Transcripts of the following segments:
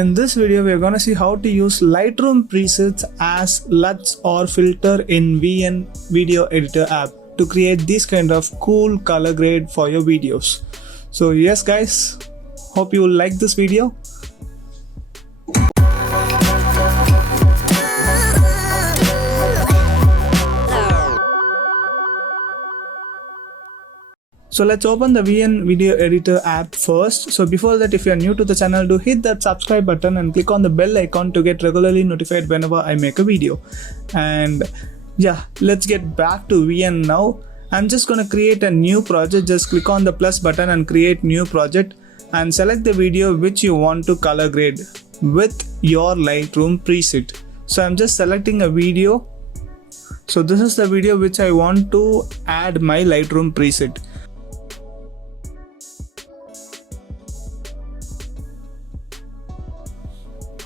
In this video, we are going to see how to use Lightroom presets as LUTs or filter in VN Video Editor app to create this kind of cool color grade for your videos. So yes guys, hope you will like this video. So let's open the VN Video Editor app first. So before that, if you are new to the channel, do hit that subscribe button and click on the bell icon to get regularly notified whenever I make a video. And yeah, let's get back to VN now. I'm just gonna create a new project. Just click on the plus button and create new project and select the video which you want to color grade with your Lightroom preset. So I'm just selecting a video. So this is the video which I want to add my Lightroom preset.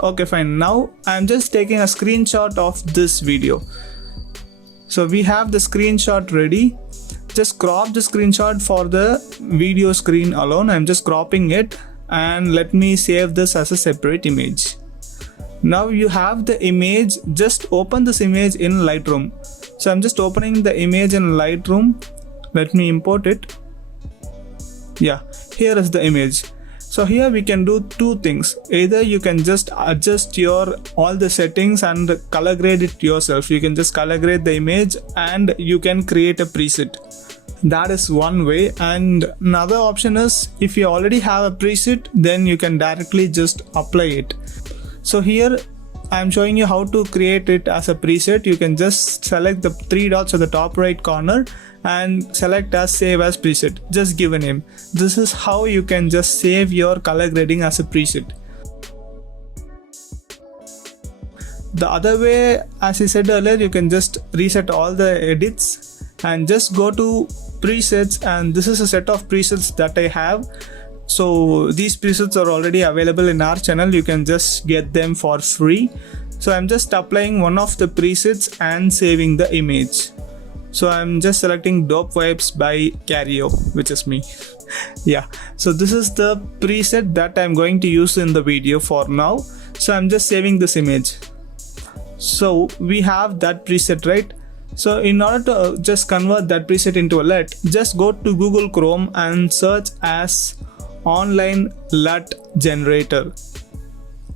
Okay, fine. Now I'm just taking a screenshot of this video. So we have the screenshot ready. Just crop the screenshot for the video screen alone. I'm just cropping it and let me save this as a separate image. Now you have the image. Just open this image in Lightroom. So I'm just opening the image in Lightroom. Let me import it. Yeah, here is the image. So here we can do two things. Either you can just adjust all the settings and color grade it yourself. You can just color grade the image and you can create a preset. That is one way. And another option is if you already have a preset, then you can directly just apply it. So here I'm showing you how to create it as a preset. You can just select the three dots at the top right corner and select as save as preset. Just give a name. This is how you can just save your color grading as a preset. The other way, as I said earlier, you can just reset all the edits and just go to presets, and this is a set of presets that I have. So these presets are already available in our channel. You can just get them for free. So I'm just applying one of the presets and saving the image. So I'm just selecting Dope Vibes by Kario, which is me. Yeah, so this is the preset that I'm going to use in the video for now. So I'm just saving this image. So we have that preset, right? So in order to just convert that preset into a LUT, just go to Google Chrome and search as online LUT Generator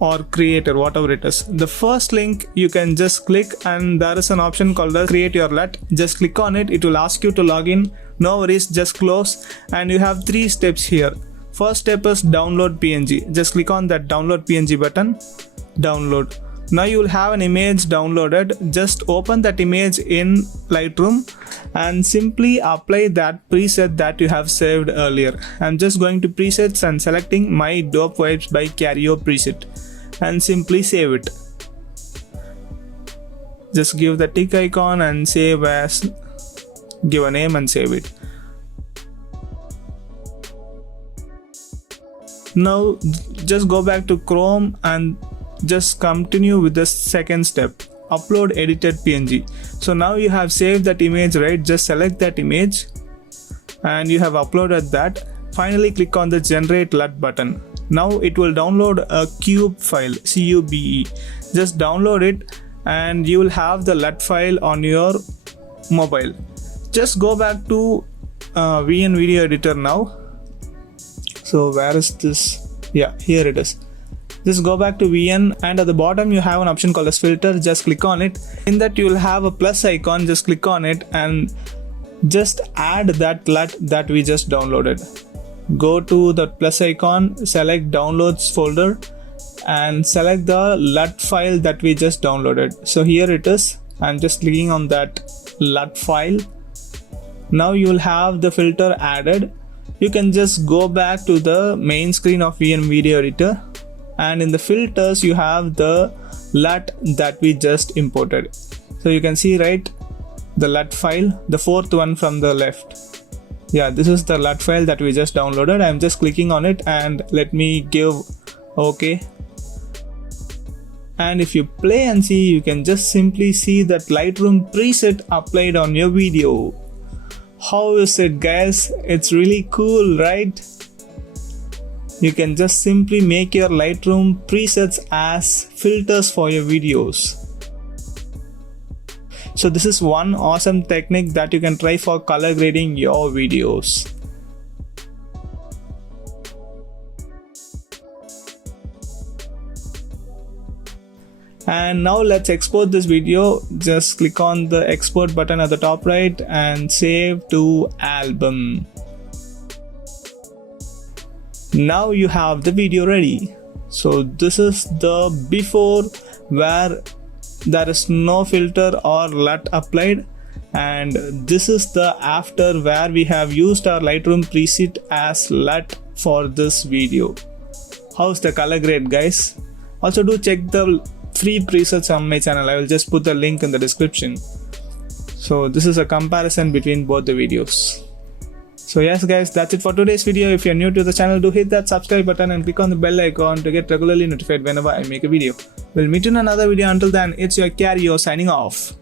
or creator, whatever it is. The first link you can just click and there is an option called as create your LUT. Just click on it. It will ask you to log in. No worries, just close, and you have three steps here. First step is download PNG. Just click on that download PNG button. Download. Now you will have an image downloaded. Just open that image in Lightroom and simply apply that preset that you have saved earlier. I'm just going to presets and selecting my Dope Vibes by Kario preset and simply save it. Just give the tick icon and save as, give a name and save it. Now just go back to Chrome and just continue with the second step, upload edited PNG. So now you have saved that image, right? Just select that image and you have uploaded that. Finally click on the generate LUT button. Now it will download a cube file, CUBE. Just download it and you will have the LUT file on your mobile. Just go back to VN Video Editor now. So where is this? Yeah, here it is. Just go back to VN and at the bottom you have an option called as filter. Just click on it. In that you will have a plus icon. Just click on it and just add that LUT that we just downloaded. Go to the plus icon, select downloads folder and select the LUT file that we just downloaded. So here it is. I'm just clicking on that LUT file. Now you will have the filter added. You can just go back to the main screen of VN Video Editor. And in the filters you have the LUT that we just imported. So you can see, right, the LUT file, the fourth one from the left. Yeah, this is the LUT file that we just downloaded. I'm just clicking on it and let me give OK. And if you play and see, you can just simply see that Lightroom preset applied on your video. How is it guys? It's really cool, right? you can just simply make your Lightroom presets as filters for your videos. So this is one awesome technique that you can try for color grading your videos. And now let's export this video. Just click on the export button at the top right and save to album. Now you have the video ready. So this is the before, where there is no filter or LUT applied, and this is the after, where we have used our Lightroom preset as LUT for this video. How's the color grade, guys? Also do check the free presets on my channel. I will just put the link in the description. So this is a comparison between both the videos. So yes guys, that's it for today's video. If you're new to the channel, do hit that subscribe button and click on the bell icon to get regularly notified whenever I make a video. We'll meet in another video. Until then, it's your Kario signing off.